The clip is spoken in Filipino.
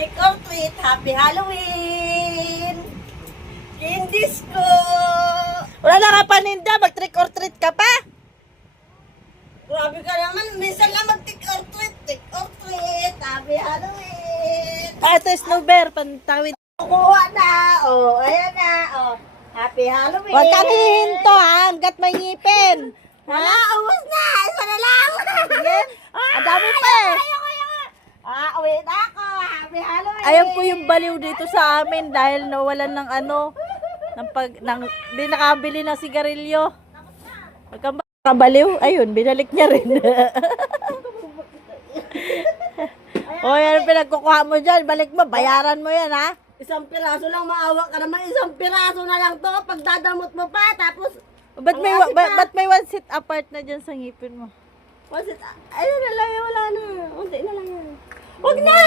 Trick or treat, happy Halloween! Candies ko! Wala na ka paninda, mag-trick or treat ka pa? Grabe ka naman, minsan lang mag-trick or treat, happy Halloween! Ito, snowbear, pantawid. Kukuha na, ayan na, happy Halloween! Huwag kang hihinto ha, hanggat may ngipin. Wala, ubos na, isa na lang! Yan, ang dami pa eh. Uwi na ako, happy Halloween! Ayan po yung baliw dito sa amin dahil nawalan ng di nakabili ng sigarilyo. Huwag kang kabaliw. Ayun, binalik niya rin. O yan, pinagkukuha mo dyan. Balik mo, bayaran mo yan ha. Isang piraso lang, maawa ka naman, isang piraso na lang to, pagdadamot mo pa, tapos, Ba't may one seat apart na dyan sa ngipin mo? ayun na lang, wala na, unti na lang yan. Huwag na!